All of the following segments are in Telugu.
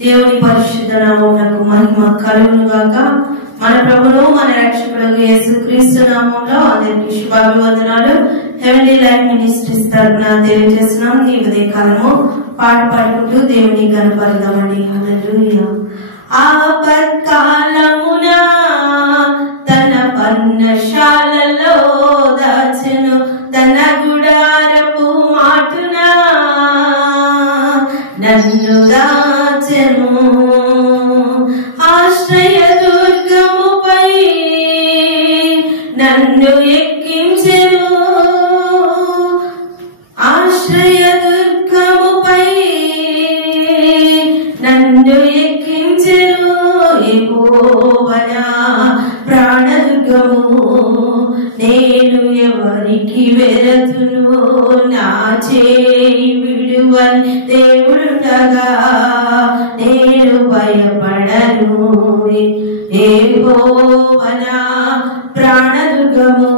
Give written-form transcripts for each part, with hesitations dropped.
దేవుని పరిశుద్ధ నామమునకు మహిమ కలుగును గాక. మన ప్రభువు మన రక్షకుడు యేసుక్రీస్తు నామములో అందరికీ శుభాభివందనాలు. హెవెన్లీ లైఫ్ మినిస్ట్రీస్ తరపున తెలియజేస్తున్నాం. ఈ ఉదయకాలము పాట పాడుకుంటూ దేవుని కనపడదామండి. హల్లెలూయా. ఆపత్కాలమున తన పర్ణశాలలో దాచెను, తన గుడారపు మాటున నన్ను దాచెను. ఆశ్రయ దుర్గముపై నన్ను ఎక్కించెను, ఆశ్రయ దుర్గముపై నన్ను ఎక్కించెను. యెహోవా నా ప్రాణదుర్గము, నేను ఎవరికి వెరతును. నా చేయి విడువని దేవుడుండగా నేను భయపడను. యెహోవా నా ప్రాణదుర్గము,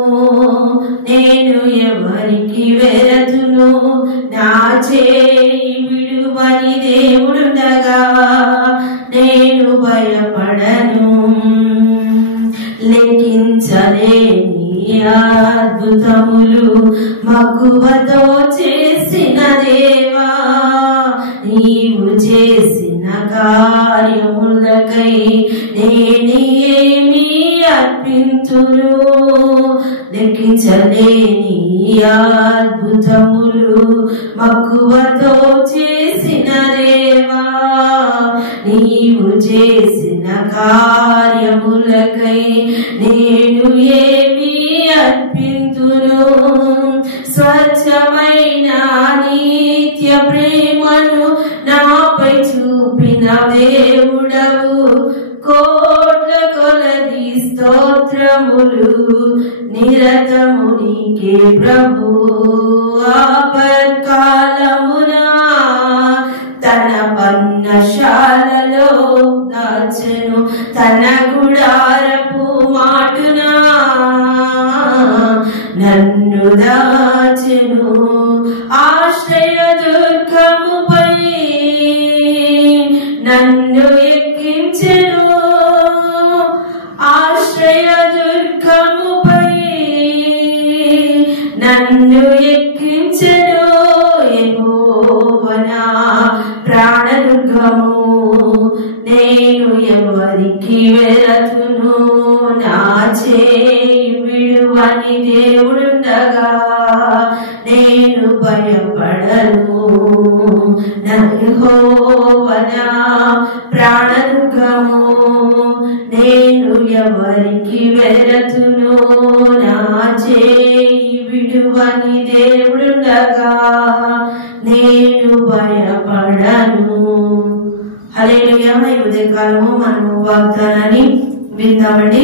నేను ఎవరికి వెరతును. నా చేయి విడువని దేవుడుండగా నేను భయపడను. లెక్కించలేని అద్భుతములు మక్కువతో చేసిన దేవా, నీవు చేసిన కార్యములకై నేనేమి అర్పింతును. లెక్కించలేని అద్భుతములు మక్కువతో చేసిన దేవా, నీవు చేసిన కార్యములకై నేను ఏమి అర్పింతును. స్వచ్ఛమైన నిత్య ప్రేమను నాపై చూపిన దేవుడవు, కోట్ల కొలది స్తోత్రములు నిరతము నీకే ప్రభు. ఆపత్కాలమున తన పర్ణశాలలో దాచెను, తన గుడారపు మాటున నన్ను దాచెను. ఆశ్రయ దుర్గముపై నన్ను ఎక్కించెను, ఆశ్రయ దుర్గముపై నన్ను ఎక్కించెను. యెహోవా నా ప్రాణదుర్గము, నేను ఎవరికి వెరతును. నా చేయి విడువని దేవుడుండగా నేను భయపడను. యెహోవా నా ప్రాణదుర్గము, నేను ఎవరికి వెరతును. నా చేయి విడువని దేవుడుండగా నేను భయపడను. హల్లెలూయా. ఈ ఉదయకాలము మనము వాగ్దానాన్ని విందామండి.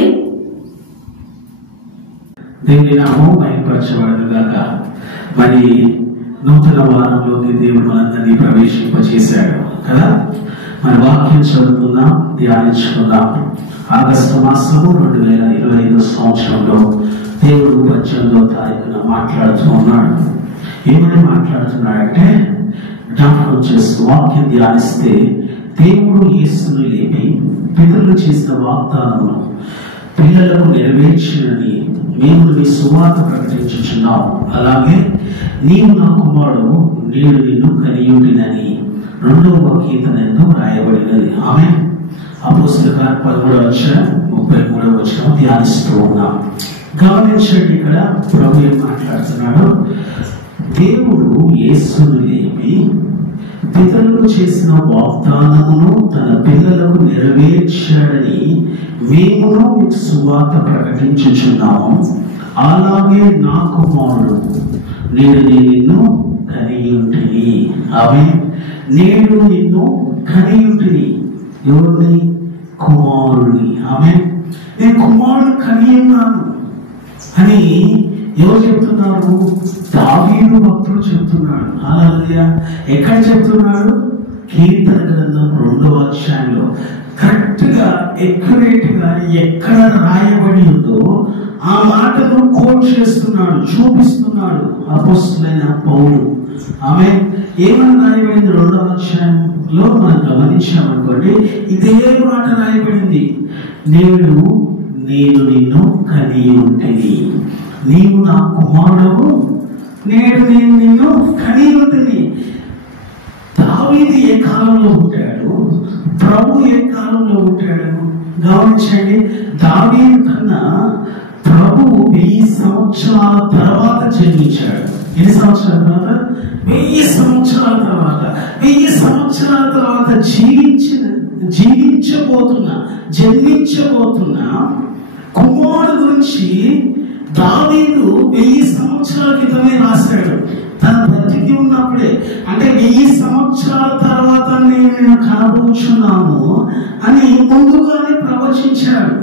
దేవుని నామం మహిమపరచబడును గాక. మరి నూతన వారంలోకి దేవుడు మనందరినీ ప్రవేశింపచేశాడు కదా. మన వాక్యం చదువుకుందాం, ధ్యానించుకుందాం. ఆగస్టు మాసము 2025 సంవత్సరంలో దేవుడు 18వ తారీఖున మాట్లాడుతూ ఉన్నాడు. ఏమని మాట్లాడుతున్నాడంటే, జ్ఞాపకం చేస్తూ వాక్యం ధ్యానిస్తే, దేవుడు యేసును లేపి పితరులు చేసిన వాగ్దానమును పిల్లలకు నెరవేర్చినని మేము నీ సువార్త ప్రకటించుచున్నాము. అలాగే నీవు నా కుమారుడు, నేను నిన్ను కనియుడినని 2వ కీర్తనలో రాయబడినది. ఆమె అపోస్తలుల 11:33 ధ్యానిస్తూ ఉన్నాం. గమనించండి, ఇక్కడ ప్రభు ఏం మాట్లాడుతున్నాడు. దేవుడు యేసును లేపి పితరులు చేసిన వాగ్దానమును తన పిల్లలకు నెరవేర్చాడని మేమును మీకు సువార్త ప్రకటించుచున్నాము. అలాగే నా కుమారుడు, నేను నిన్ను కనియుంటిని. ఆమె నేను నిన్ను కనియుంటిని. ఎవరిని? కుమారుని. ఆమె నేను కుమారుడు కనియున్నాను అని ఎవరు చెప్తున్నారు? దావీదు భక్తుడు చెప్తున్నాడు. హల్లెలూయా. ఎక్కడ చెప్తున్నాడు? కీర్తన గ్రంథం 2వ అధ్యాయంలో కరెక్ట్ గా ఎక్యురేట్ గా ఎక్కడ రాయబడి ఉందో ఆ మాటను కోట్ చేస్తున్నాడు, చూపిస్తున్నాడు అపోస్తలుడైన పౌలు. ఆమె ఏమని రాయబడింది 2వ అధ్యాయంలో మనం గమనించామనుకోండి, ఇదే మాట రాయబడింది. నేను నిన్ను కని ఉంటిని, నీవు నా కుమారుడవు, నేను నిన్ను కని ఉంటిని. దావీదు ఏ కాలంలో ఉంటాడు, ప్రభు ఏ కాలంలో ఉంటాడు గమనించండి. దావీదు కన్నా ప్రభు 1000 సంవత్సరాల తర్వాత జన్మించాడు. ఎన్ని సంవత్సరాల తర్వాత? 1000 సంవత్సరాల తర్వాత. 1000 సంవత్సరాల తర్వాత జన్మించబోతున్న కుమారుడు గురించి దావీదు 1000 సంవత్సరాల క్రితమే రాశాడు. తన బ్రతికి ఉన్నప్పుడే, అంటే 1000 సంవత్సరాల తర్వాత నేను కనబోచున్నాను అని ముందుగానే ప్రవచించాడు.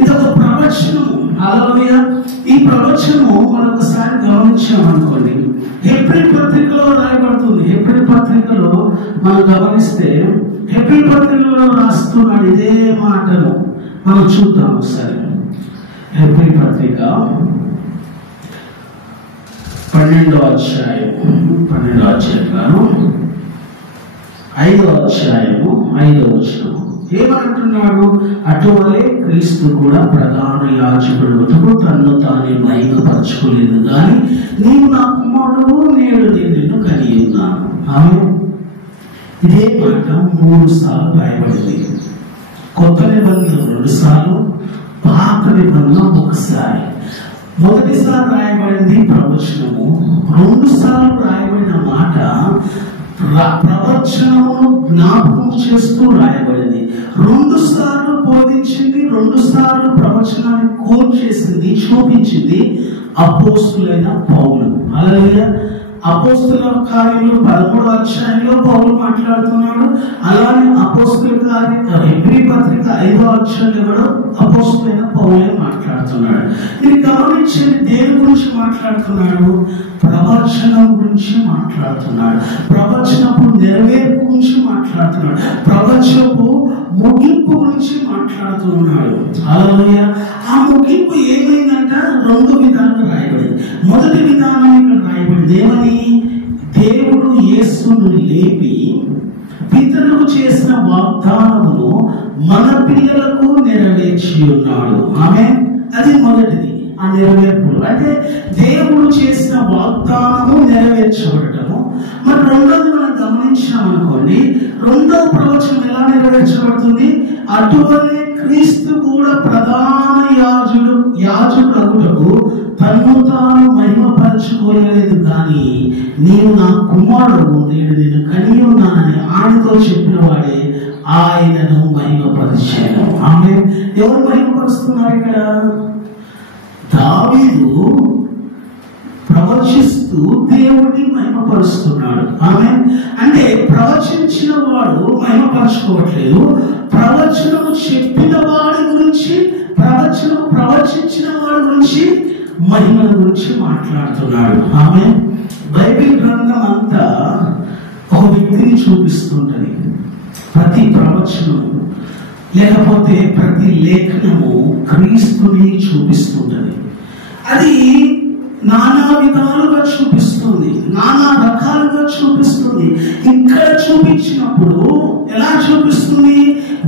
ఇది ఒక ప్రవచనము. హల్లెలూయా. ఈ ప్రవచనము మరొకసారి గమనించామనుకోండి, హెబ్రీ పత్రికలో రాయబడుతుంది. హెబ్రీ పత్రికలో మనం గమనిస్తే హెబ్రీ పత్రికలో రాస్తున్నాడు ఇదే మాటను. మనం చూద్దాం ఒకసారి. హెబ్రీ పత్రిక 12వ అధ్యాయం 5వ అధ్యాయము 5వ వచనం ఏమంటున్నాడు? అటువలే క్రీస్తు కూడా ప్రధాన యాజకుడు తన్ను తానే మహిమపరచుకోలేదు, కానీ నీవు నా కుమారుడు, నేడు నిన్ను కని ఉన్నాను. ఆమె ఇదే మాట 3 సార్లు రాయబడింది. కొత్త నిబంధన 2 సార్లు, పాత నిబంధన 1 సారి. మొదటిసారి రాయబడింది ప్రవచనము, 2 సార్లు రాయబడిన మాట ప్రవచనమును జ్ఞాపకం చేస్తూ రాయబడింది. 2 సార్లు బోధించింది, 2 సార్లు ప్రవచనాన్ని కోట్ చేసింది, చూపించింది అపోస్తులైన పౌలు. హల్లెలూయా. అపోస్తుల కార్యములు 13వ అధ్యాయంలో పౌలు మాట్లాడుతున్నాడు. అలానే అపోస్తుల కార్యం హెబ్రీ పత్రిక 5వ అధ్యాయంలో కూడా అపోస్తులైన పౌలే మాట్లాడుతున్నాడు. ఇది గమనించి దేని గురించి మాట్లాడుతున్నాడు? ప్రవచనం గురించి మాట్లాడుతున్నాడు. ప్రవచనపు నెరవేర్పు గురించి మాట్లాడుతున్నాడు. ప్రవచనపు ముగింపు గురించి మాట్లాడుతున్నాడు. హల్లెలూయా. ఆ ముగింపు ఏమైందంట? 2 విధాలుగా రాయబడింది. మొదటి విధానం ఇక్కడ రాయబడింది. ఏమని? దేవుడు యేసును లేపి పితరులకు చేసిన వాగ్దానమును మన పిల్లలకు నెరవేర్చి ఉన్నాడు. ఆమేన్. అది మొదటిది. ఆ నెరవేర్పులు అంటే దేవుడు చేసిన వాగ్దానము నెరవేర్చబడటము. మరి రెండోది మనం గమనించామనుకోండి, 2వ ప్రవచనం ఎలా నెరవేర్చబడుతుంది? అటువలే క్రీస్తు కూడా ప్రధాన యాజకుడగుటకు తన్ను తాను మహిమపరచుకోలేదు, కానీ నీవు నా కుమారుడు, నేను నిన్ను కని ఉన్నానని ఆయనతో చెప్పిన వాడే ఆయనను మహిమపరిచాను. ఆమె ఎవరు మహిమపరుస్తున్నారు ఇక్కడ? దావీదు ప్రవచిస్తూ దేవుడిని మహిమపరుస్తున్నాడు. ఆమె అంటే ప్రవచించిన వాడు మహిమపరచుకోవట్లేదు, ప్రవచనము చెప్పిన వాడి గురించి, ప్రవచించిన వాడి గురించి, మహిమల గురించి మాట్లాడుతున్నాడు. ఆమె బైబిల్ గ్రంథం అంతా ఒక వ్యక్తిని చూపిస్తుంటది. ప్రతి ప్రవచనం లేకపోతే ప్రతి లేఖనము క్రీస్తుని చూపిస్తుంటది. అది నానా విధాలుగా చూపిస్తుంది, నానా రకాలుగా చూపిస్తుంది. ఇక్కడ చూపించినప్పుడు ఎలా చూపిస్తుంది?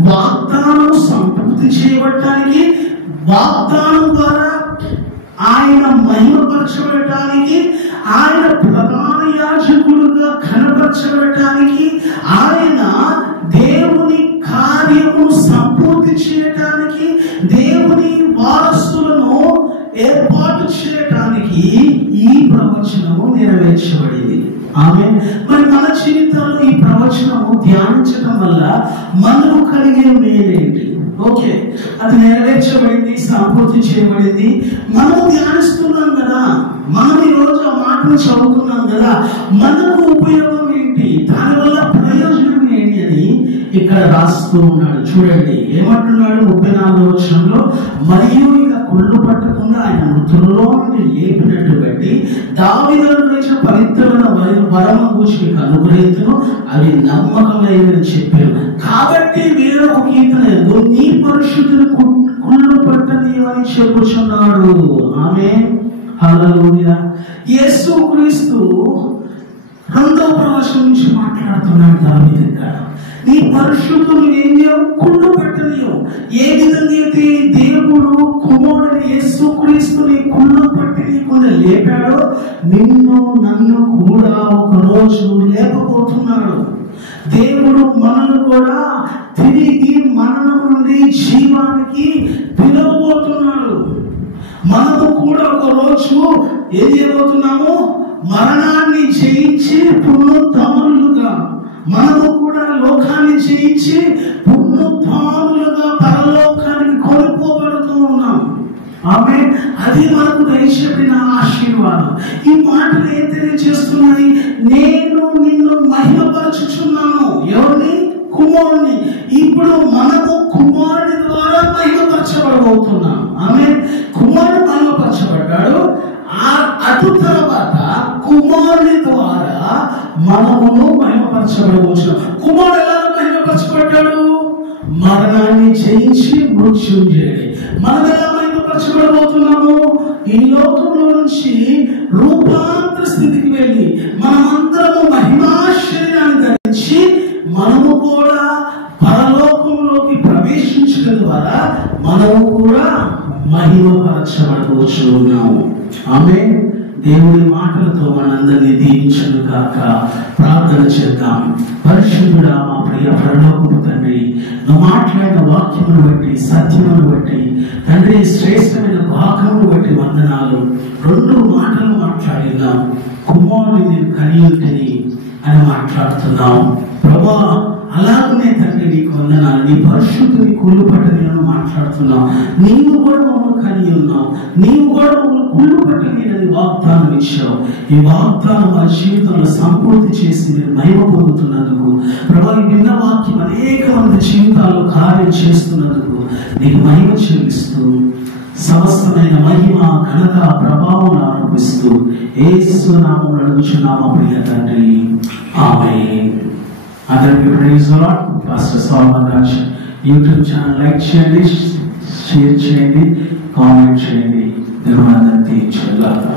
వాగ్దానం సంపూర్తి చేయబడటానికి, వాగ్దానం ద్వారా ఆయన మహిమపరచబడటానికి, ఆయన ప్రధాన యాజకుడుగా కనపరచబడటానికి, ఆయన దేవుని కార్యము సంపూర్తి చేయటానికి, దేవుని వారసులను ఏర్పాటు చేయటానికి ఈ ప్రవచనము నెరవేర్చబడింది. ఆమె మరి మన జీవితంలో ఈ ప్రవచనము ధ్యానించడం వల్ల మనకు కలిగే మేలేంటి? ఓకే, అది నెరవేర్చబడింది, సంపూర్తి చేయబడింది. మనం ధ్యానిస్తున్నాం కదా, మనం ఈ రోజు ఆ మాటను చదువుతున్నాం కదా, మనకు ఉపయోగం ఏంటి, దానివల్ల ప్రయోజనం ఏంటి అని ఇక్కడ రాస్తూ ఉన్నాడు. చూడండి ఏమంటున్నాడు 34వ వచనంలో, మరియు ఇక కుళ్ళు పట్టకుండా ఆయన మృతులలో నుండి లేపినట్టు బట్టి దావీదు గురించి పవిత్రమైన వరము గురించి అనుగ్రహించును, అవి నమ్మకమైనని చెప్పారు. కాబట్టి వేరొక కీర్తన నీ పరిశుద్ధులు కుళ్ళు పట్టని అని చెప్పుచున్నాడు. ఆమేన్. హల్లెలూయా. యేసుక్రీస్తు 2వ ప్రవచనం నుంచి మాట్లాడుతున్నాడు దావీదు దగ్గర. నీ పరిశుద్ధులు ఏం చేయవు? కుళ్ళు పెట్టనీయవు. ఏ విధంగా అయితే దేవుడు కుమారుడు యేసుక్రీస్తుని కుళ్ళు పట్టనీయకుండా లేపాడో నిన్ను నన్ను కూడా ఒక రోజు లేపబోతున్నాడు. దేవుడు మనను కూడా తిరిగి మరణం నుండి జీవానికి పిలవబోతున్నాడు. మనము కూడా ఒక రోజు ఏం చేయబోతున్నాము? మరణాన్ని జయించి పునరుత్థానులుగా, మనము కూడా లోకాన్ని జయించి పునరుత్థానులుగా పరలోకానికి కొనుక్కోబడుతూ ఉన్నాం. ఆమె అది మనకు దయచేసిన ఆశీర్వాదం. ఈ మాటలు ఏం తెలియజేస్తున్నాయి? నేను నిన్ను మహిమపరచుచున్నాను. ఎవరిని? కుమారుని. ఇప్పుడు మనము కుమారుని ద్వారా మహిమపరచబడబోతున్నాం. ఆమె కుమారుడు మహిమపరచబడ్డాడు. అటు తర్వాత కుమారుని ద్వారా మనమును మహిమపరచబడబోతున్నాం. కుమారుడు ఎలా మహిమపరచబడ్డాడు? మరణాన్ని జయించి మృత్యుంజయుడు. మనం ఎలా మహిమపరచబడబోతున్నాము? ఈ లోకంలో నుంచి రూపాంతర స్థితికి వెళ్ళి మనమందరము మహిమా శరీరాన్ని ధరించి మనము కూడా పరలోకంలోకి ప్రవేశించడం ద్వారా మనము కూడా మహిమపరచబడవచ్చు ఉన్నాము. ఆమె దేవుడి మాటలతో మనందరినీ దీవించును కాక. ప్రార్థన చేద్దాం. పరిశుద్ధుడా, మా ప్రియ పరలోకపు తండ్రి, నువ్వు మాట్లాడిన వాక్యమును బట్టి, సత్యమును బట్టి తండ్రి, శ్రేష్టమైన వాక్యమును బట్టి వందనాలు. 2 మాటలు మాట్లాడినాం. కుమారుని నేను కనియుంటిని అని మాట్లాడుతున్నాం. ప్రభా, అలాగనే తండ్రి నీకు వందనాలు. నీ పరిశుద్ధుని కుళ్ళు పట్టని మాట్లాడుతున్నావు. నీవు కూడా మమ్మల్ని కని ఉన్నావు. నీవు కూడా మమ్మల్ని కుళ్ళు పట్టని వాగ్దానం ఇచ్చావు. ఈ వాగ్దానం మా జీవితంలో సంపూర్తి చేసి నేను మహిమ పొందుతున్నందుకు ప్రభా, ఈ విన్న వాక్యం అనేక మంది జీవితాల్లో కార్యం చేస్తున్నందుకు నీకు మహిమ చెల్లిస్తూ సమస్తమైన మహిమ, ఘనత, ప్రభావం ఆరోపిస్తూ యేసు నామములో అడుగుచున్నాము ప్రియ తండ్రి. ఆమేన్. అందరికీ praise Lord. Pastor Soman Raj YouTube channel like చేయండి, షేర్ చేయండి, కామెంట్ చేయండి. దేవుడు అందరికీ దీవించును గాక.